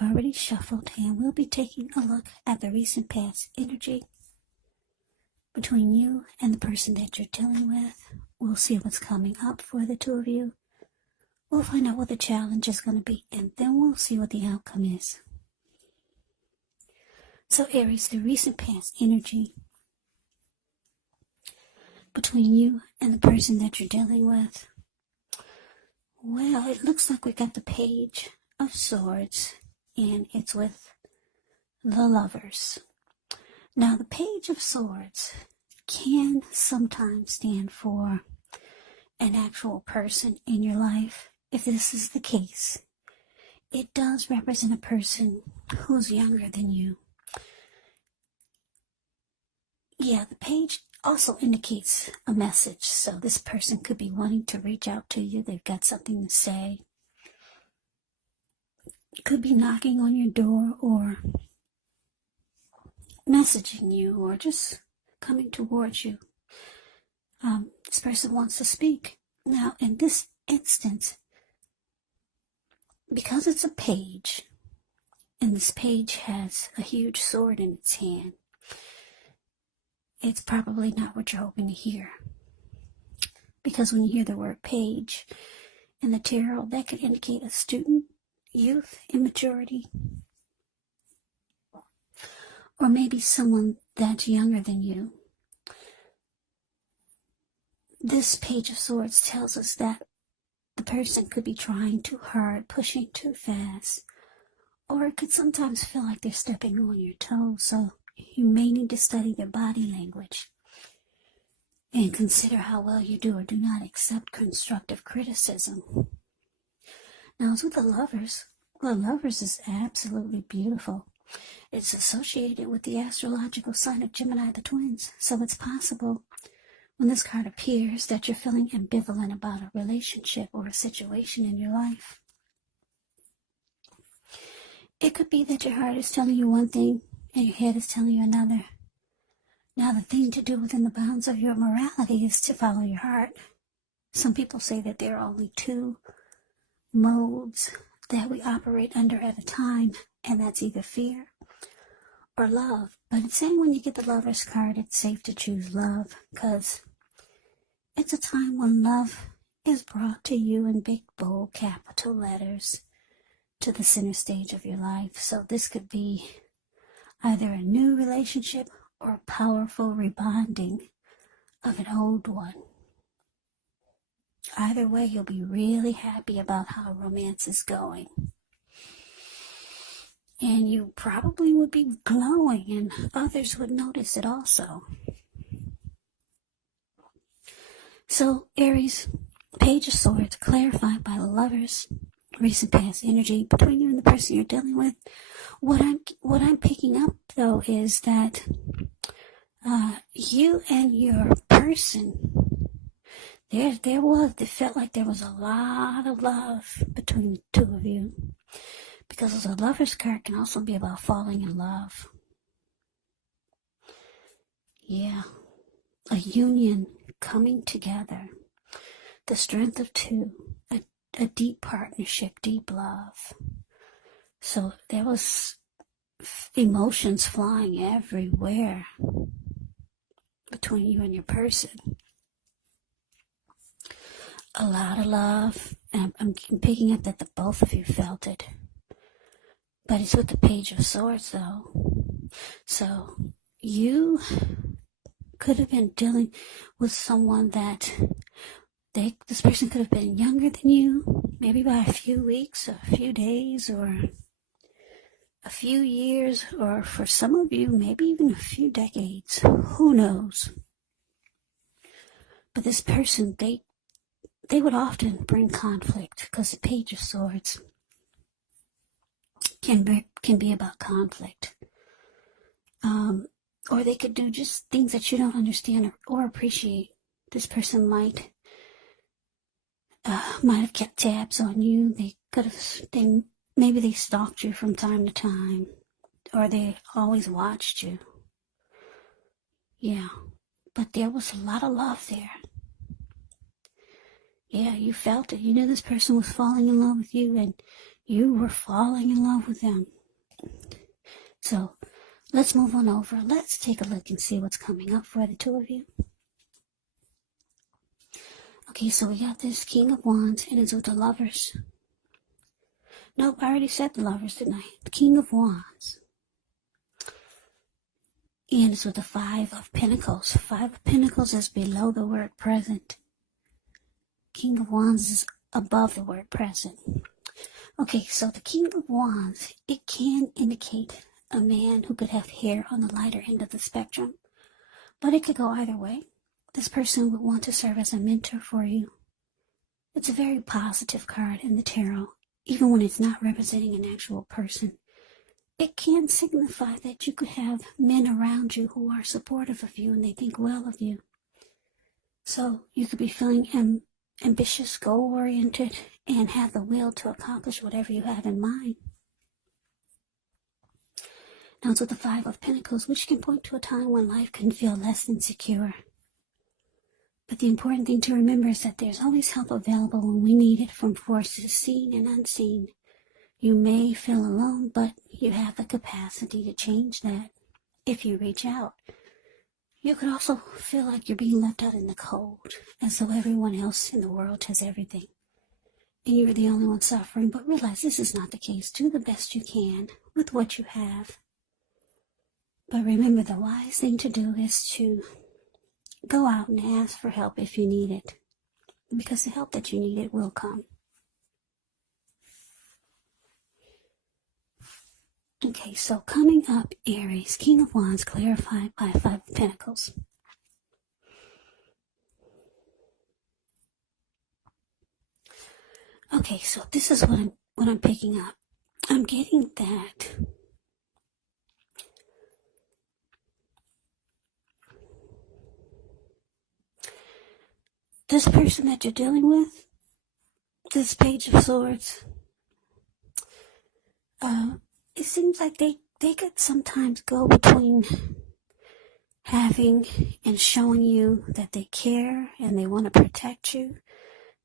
I've already shuffled, and we'll be taking a look at the recent past energy between you and the person that you're dealing with. We'll see what's coming up for the two of you. We'll find out what the challenge is going to be, and then we'll see what the outcome is. So Aries, the recent past energy between you and the person that you're dealing with. Well, it looks like we got the Page of Swords, and it's with the Lovers. Now, the Page of Swords can sometimes stand for an actual person in your life. If this is the case, it does represent a person who's younger than you. Yeah, the page also indicates a message. So this person could be wanting to reach out to you. They've got something to say. Could be knocking on your door or messaging you or just coming towards you. This person wants to speak. Now, in this instance, because it's a page, and this page has a huge sword in its hand, it's probably not what you're hoping to hear. Because when you hear the word page in the tarot, that could indicate a student, youth, immaturity, or maybe someone that's younger than you. This Page of Swords tells us that the person could be trying too hard, pushing too fast, or it could sometimes feel like they're stepping on your toes, so you may need to study their body language and consider how well you do or do not accept constructive criticism. Now, as with the Lovers is absolutely beautiful. It's associated with the astrological sign of Gemini, the twins, so it's possible when this card appears that you're feeling ambivalent about a relationship or a situation in your life. It could be that your heart is telling you one thing and your head is telling you another. Now, the thing to do within the bounds of your morality is to follow your heart. Some people say that there are only two modes that we operate under at a time, and that's either fear or love. But it's saying when you get the Lover's card, it's safe to choose love, because it's a time when love is brought to you in big, bold, capital letters to the center stage of your life. So this could be either a new relationship or a powerful rebonding of an old one. Either way, you'll be really happy about how romance is going. And you probably would be glowing, and others would notice it also. So, Aries, Page of Swords, clarified by the Lovers, recent past energy between you and the person you're dealing with. What I'm picking up, though, is that you and your person, it felt like there was a lot of love between the two of you. Because the Lover's card can also be about falling in love. Yeah. A union coming together. The strength of two. A deep partnership, deep love. So there was emotions flying everywhere between you and your person. A lot of love. And I'm picking up that the both of you felt it. But it's with the Page of Swords, though. So you could have been dealing with someone that this person could have been younger than you, maybe by a few weeks, a few days, or a few years, or for some of you, maybe even a few decades. Who knows? But this person, they would often bring conflict, because the Page of Swords can be about conflict. Or they could do just things that you don't understand or appreciate. This person might have kept tabs on you. Maybe they stalked you from time to time, or they always watched you. Yeah, but there was a lot of love there. Yeah, you felt it. You knew this person was falling in love with you, and You were falling in love with them. So let's move on over. Let's take a look and see what's coming up for the two of you. Okay, so we got this King of Wands, and it's with the Lovers. Nope, I already said the Lovers, didn't I? The King of Wands. And it's with the Five of Pinnacles. Five of Pinnacles is below the word present. King of Wands is above the word present. Okay, so the King of Wands, it can indicate a man who could have hair on the lighter end of the spectrum. But it could go either way. This person would want to serve as a mentor for you. It's a very positive card in the tarot, even when it's not representing an actual person. It can signify that you could have men around you who are supportive of you and they think well of you. So you could be feeling ambitious, goal-oriented, and have the will to accomplish whatever you have in mind. Now it's with the Five of Pentacles, which can point to a time when life can feel less than secure. But the important thing to remember is that there's always help available when we need it from forces seen and unseen. You may feel alone, but you have the capacity to change that if you reach out. You could also feel like you're being left out in the cold, as though everyone else in the world has everything, and you're the only one suffering. But realize this is not the case. Do the best you can with what you have. But remember, the wise thing to do is to go out and ask for help if you need it, because the help that you need, it will come. Okay, so coming up, Aries, King of Wands, clarified by Five of Pentacles. Okay, so this is what I'm picking up. I'm getting that this person that you're dealing with, this Page of Swords, it seems like they could sometimes go between having and showing you that they care and they want to protect you,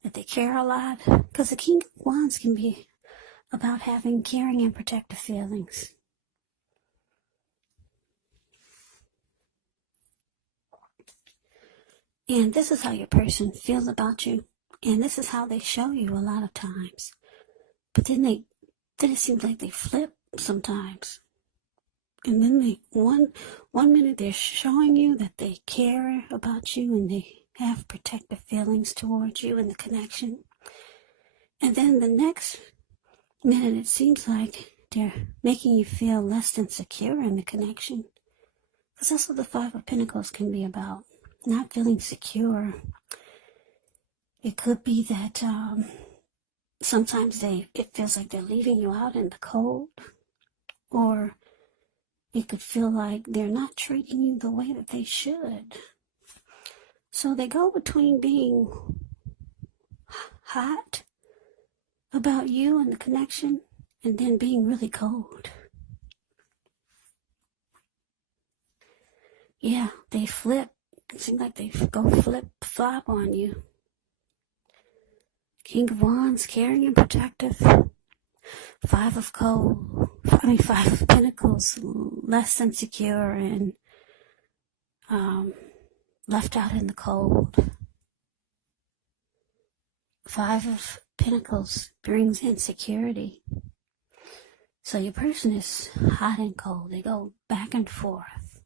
that they care a lot. Because the King of Wands can be about having caring and protective feelings. And this is how your person feels about you. And this is how they show you a lot of times. But then it seems like they flip sometimes. And then one minute they're showing you that they care about you and they have protective feelings towards you and the connection. And then the next minute it seems like they're making you feel less than secure in the connection. Because that's what the Five of Pentacles can be about. Not feeling secure. It could be that sometimes it feels like they're leaving you out in the cold. Or it could feel like they're not treating you the way that they should. So they go between being hot about you and the connection and then being really cold. Yeah, they flip. It seems like they go flip-flop on you. King of Wands, caring and protective. Five of Pentacles, less than secure and left out in the cold. Five of Pentacles brings insecurity. So your person is hot and cold. They go back and forth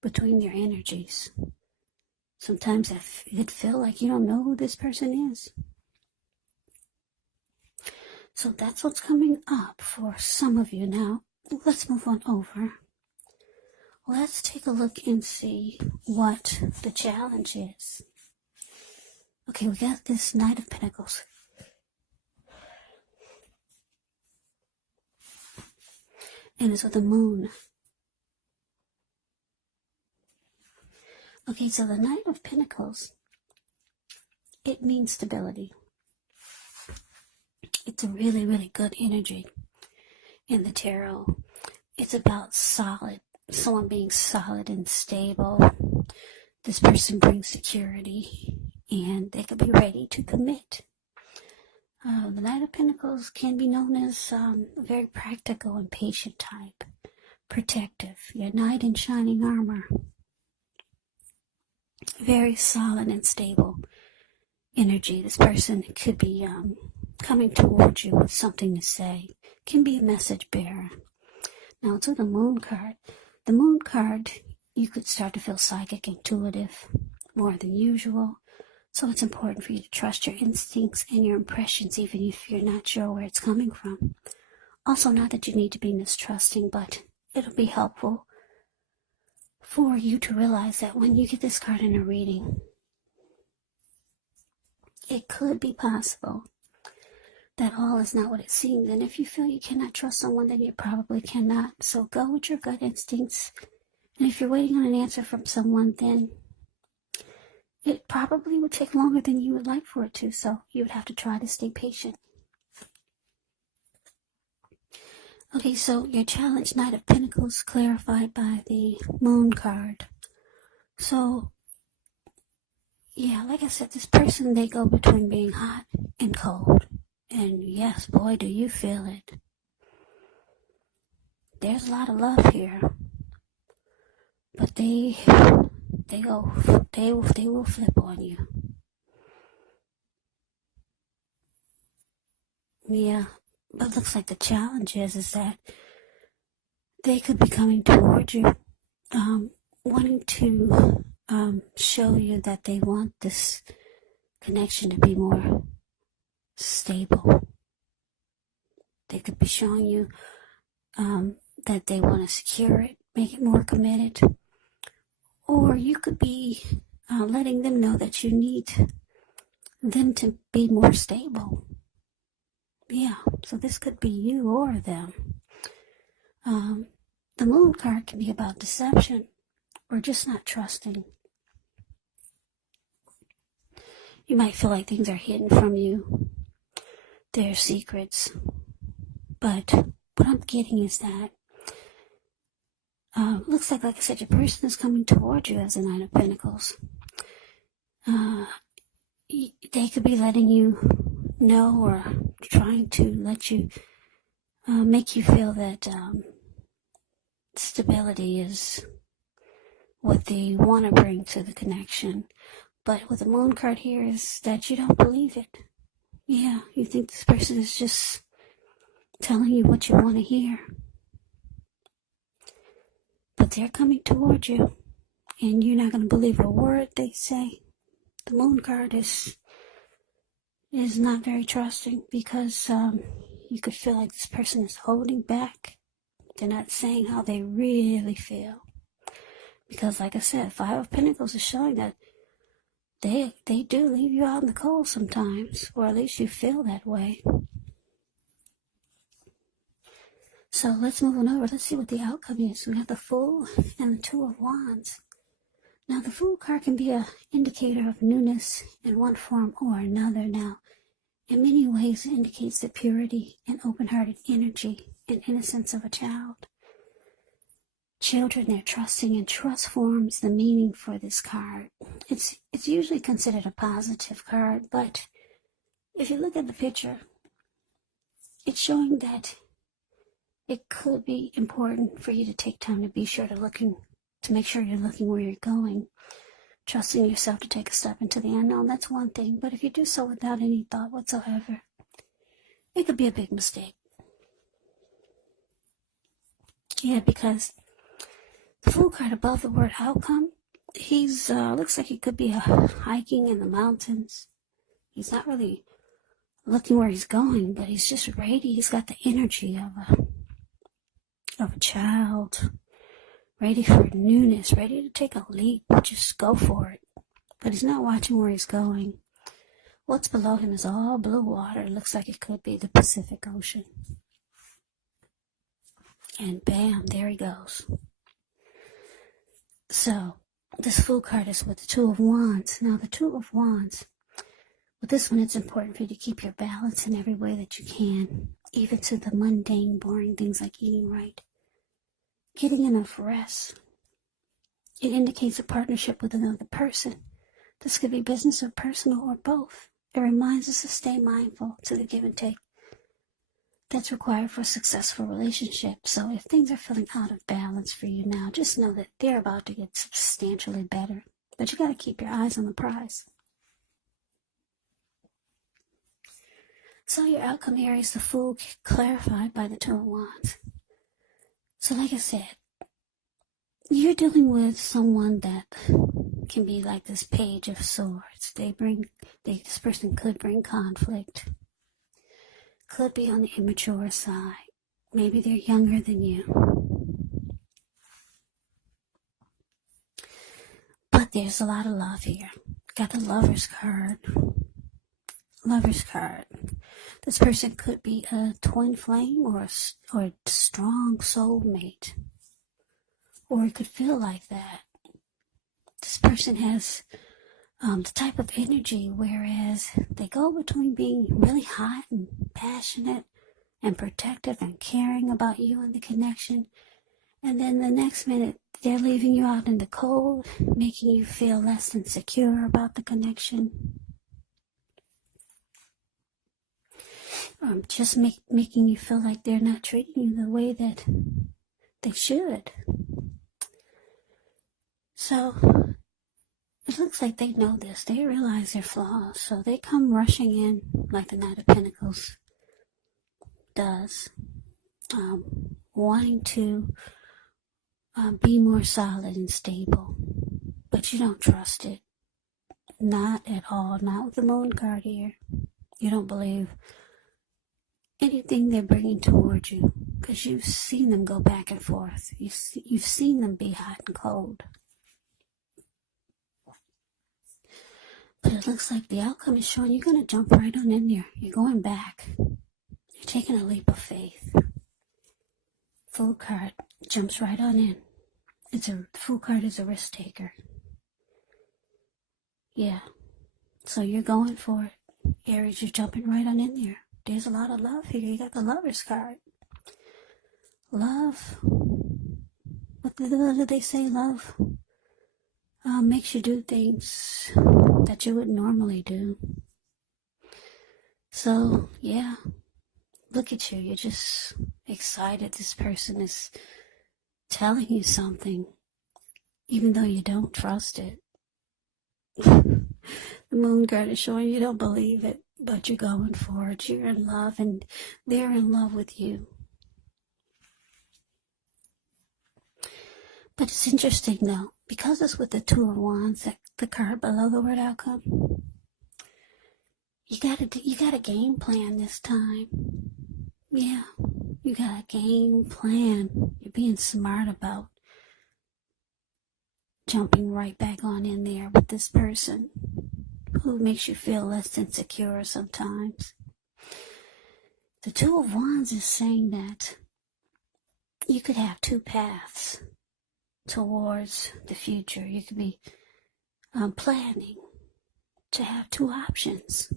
between their energies. Sometimes it feel like you don't know who this person is. So that's what's coming up for some of you. Now, let's move on over. Let's take a look and see what the challenge is. Okay, we got this Knight of Pentacles. And it's with the Moon. Okay, so the Knight of Pentacles, it means stability. It's a really, really good energy in the tarot. It's about someone being solid and stable. This person brings security and they could be ready to commit. The Knight of Pentacles can be known as a very practical and patient type. Protective, your knight in shining armor. Very solid and stable energy. This person could be coming towards you with something to say. Can be a message bearer. Now to the Moon card. The Moon card, you could start to feel psychic, intuitive, more than usual. So it's important for you to trust your instincts and your impressions, even if you're not sure where it's coming from. Also, not that you need to be mistrusting, but it'll be helpful for you to realize that when you get this card in a reading, it could be possible that all is not what it seems. And if you feel you cannot trust someone, then you probably cannot. So go with your gut instincts. And if you're waiting on an answer from someone, then it probably would take longer than you would like for it to, so you would have to try to stay patient. Okay, so your challenge, Knight of Pentacles, clarified by the Moon card. So, yeah, like I said, this person, they go between being hot and cold. And yes, boy, do you feel it. There's a lot of love here. But they will flip on you. Yeah, but looks like the challenge is that they could be coming towards you, wanting to show you that they want this connection to be more stable. They could be showing you that they want to secure it, make it more committed. Or you could be letting them know that you need them to be more stable. Yeah, so this could be you or them. The Moon card can be about deception or just not trusting. You might feel like things are hidden from you. They're secrets. But what I'm getting is that looks like I said, your person is coming towards you as a Knight of Pentacles. They could be letting you know or trying to let you, make you feel that stability is what they want to bring to the connection. But with the Moon card here is that you don't believe it. Yeah, you think this person is just telling you what you want to hear. But they're coming towards you, and you're not going to believe a word they say. The Moon card is not very trusting because you could feel like this person is holding back. They're not saying how they really feel. Because like I said, Five of Pentacles is showing that they do leave you out in the cold sometimes, or at least you feel that way. So let's move on over. Let's see what the outcome is. We have the Fool and the Two of Wands. Now, the Fool card can be an indicator of newness in one form or another. Now, in many ways, it indicates the purity and open-hearted energy and innocence of a child. Children, they're trusting, and trust forms the meaning for this card. It's usually considered a positive card, but if you look at the picture, it's showing that it could be important for you to take time to be sure to make sure you're looking where you're going, trusting yourself to take a step into the unknown. That's one thing, but if you do so without any thought whatsoever, it could be a big mistake. Yeah, because the Fool card above the word outcome, he's looks like he could be hiking in the mountains. He's not really looking where he's going, but he's just ready. He's got the energy of a child, ready for newness, ready to take a leap, just go for it. But he's not watching where he's going. What's below him is all blue water. It looks like it could be the Pacific Ocean. And bam, there he goes. So, this Fool card is with the Two of Wands. Now, the Two of Wands, with this one, it's important for you to keep your balance in every way that you can, even to the mundane, boring things like eating right. Getting enough rest. It indicates a partnership with another person. This could be business or personal or both. It reminds us to stay mindful to the give and take that's required for a successful relationship. So if things are feeling out of balance for you now, just know that they're about to get substantially better. But you got to keep your eyes on the prize. So your outcome, Aries, the Fool, clarified by the Two of Wands. So like I said, you're dealing with someone that can be like this Page of Swords. This person could bring conflict. Could be on the immature side. Maybe they're younger than you. But there's a lot of love here. Got the Lover's card. Lover's card. This person could be a twin flame or a strong soulmate. Or it could feel like that. This person has the type of energy, whereas they go between being really hot and passionate and protective and caring about you and the connection, and then the next minute they're leaving you out in the cold, making you feel less than secure about the connection. Just making you feel like they're not treating you the way that they should. So it looks like they know this. They realize their flaws. So they come rushing in like the Knight of Pentacles does, wanting to be more solid and stable. But you don't trust it. Not at all. Not with the Moon card here. You don't believe anything they're bringing toward you, because you've seen them go back and forth. You've seen them be hot and cold. But it looks like the outcome is showing you're going to jump right on in there. You're going back. You're taking a leap of faith. Fool card jumps right on in. The Fool card is a risk taker. Yeah. So you're going for it. Aries, you're jumping right on in there. There's a lot of love here. You got the Lover's card. Love. What do they say? Love makes you do things that you wouldn't normally do. So, yeah. Look at you. You're just excited. This person is telling you something, even though you don't trust it. The Moon card is showing you don't believe it, but you're going for it. You're in love, and they're in love with you. But it's interesting, though, because it's with the Two of Wands, the card below the word outcome. You got a game plan this time. Yeah, you got a game plan. You're being smart about jumping right back on in there with this person who makes you feel less insecure sometimes. The Two of Wands is saying that you could have two paths towards the future. You could be planning to have two options.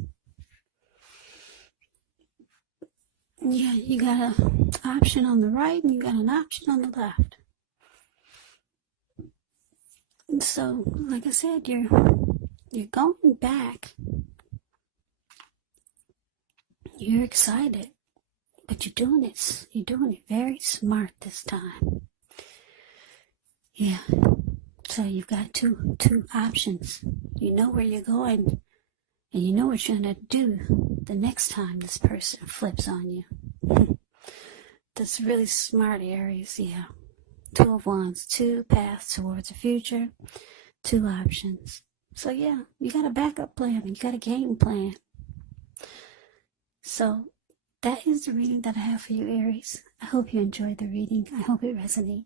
Yeah, you got an option on the right and you got an option on the left. And so, like I said, you're going back. You're excited, but you're doing it very smart this time. Yeah. So you've got two options. You know where you're going, and you know what you're gonna do the next time this person flips on you. That's really smart, Aries. Yeah. Two of Wands, two paths towards the future, two options. So yeah, you got a backup plan, you got a game plan. So that is the reading that I have for you, Aries. I hope you enjoyed the reading. I hope it resonates.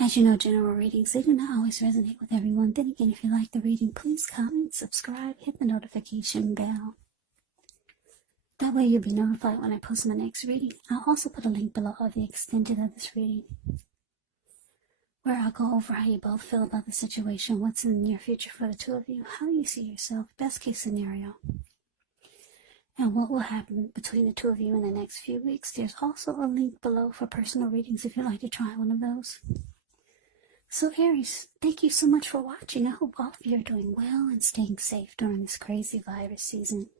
As you know, general readings, they do not always resonate with everyone. Then again, if you like the reading, please comment, subscribe, hit the notification bell. That way you'll be notified when I post my next reading. I'll also put a link below of the extended of this reading, where I'll go over how you both feel about the situation, what's in the near future for the two of you, how you see yourself, best case scenario, and what will happen between the two of you in the next few weeks. There's also a link below for personal readings if you'd like to try one of those. So Aries, thank you so much for watching. I hope all of you are doing well and staying safe during this crazy virus season.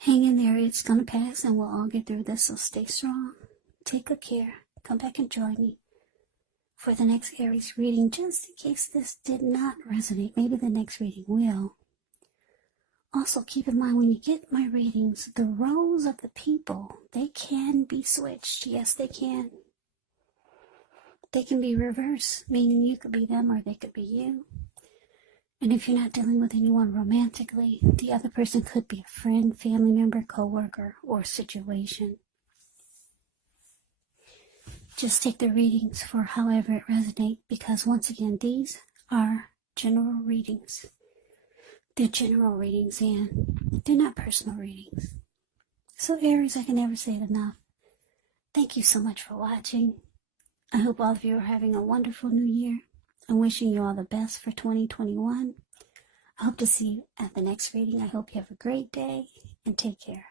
Hang in there, it's going to pass and we'll all get through this, so stay strong. Take good care. Come back and join me for the next Aries reading, just in case this did not resonate. Maybe the next reading will. Also, keep in mind when you get my readings, the roles of the people, they can be switched. Yes, they can. They can be reversed, meaning you could be them or they could be you. And if you're not dealing with anyone romantically, the other person could be a friend, family member, co-worker, or situation. Just take the readings for however it resonates, because once again, these are general readings. They're general readings and they're not personal readings. So Aries, I can never say it enough. Thank you so much for watching. I hope all of you are having a wonderful new year. I'm wishing you all the best for 2021. I hope to see you at the next reading. I hope you have a great day and take care.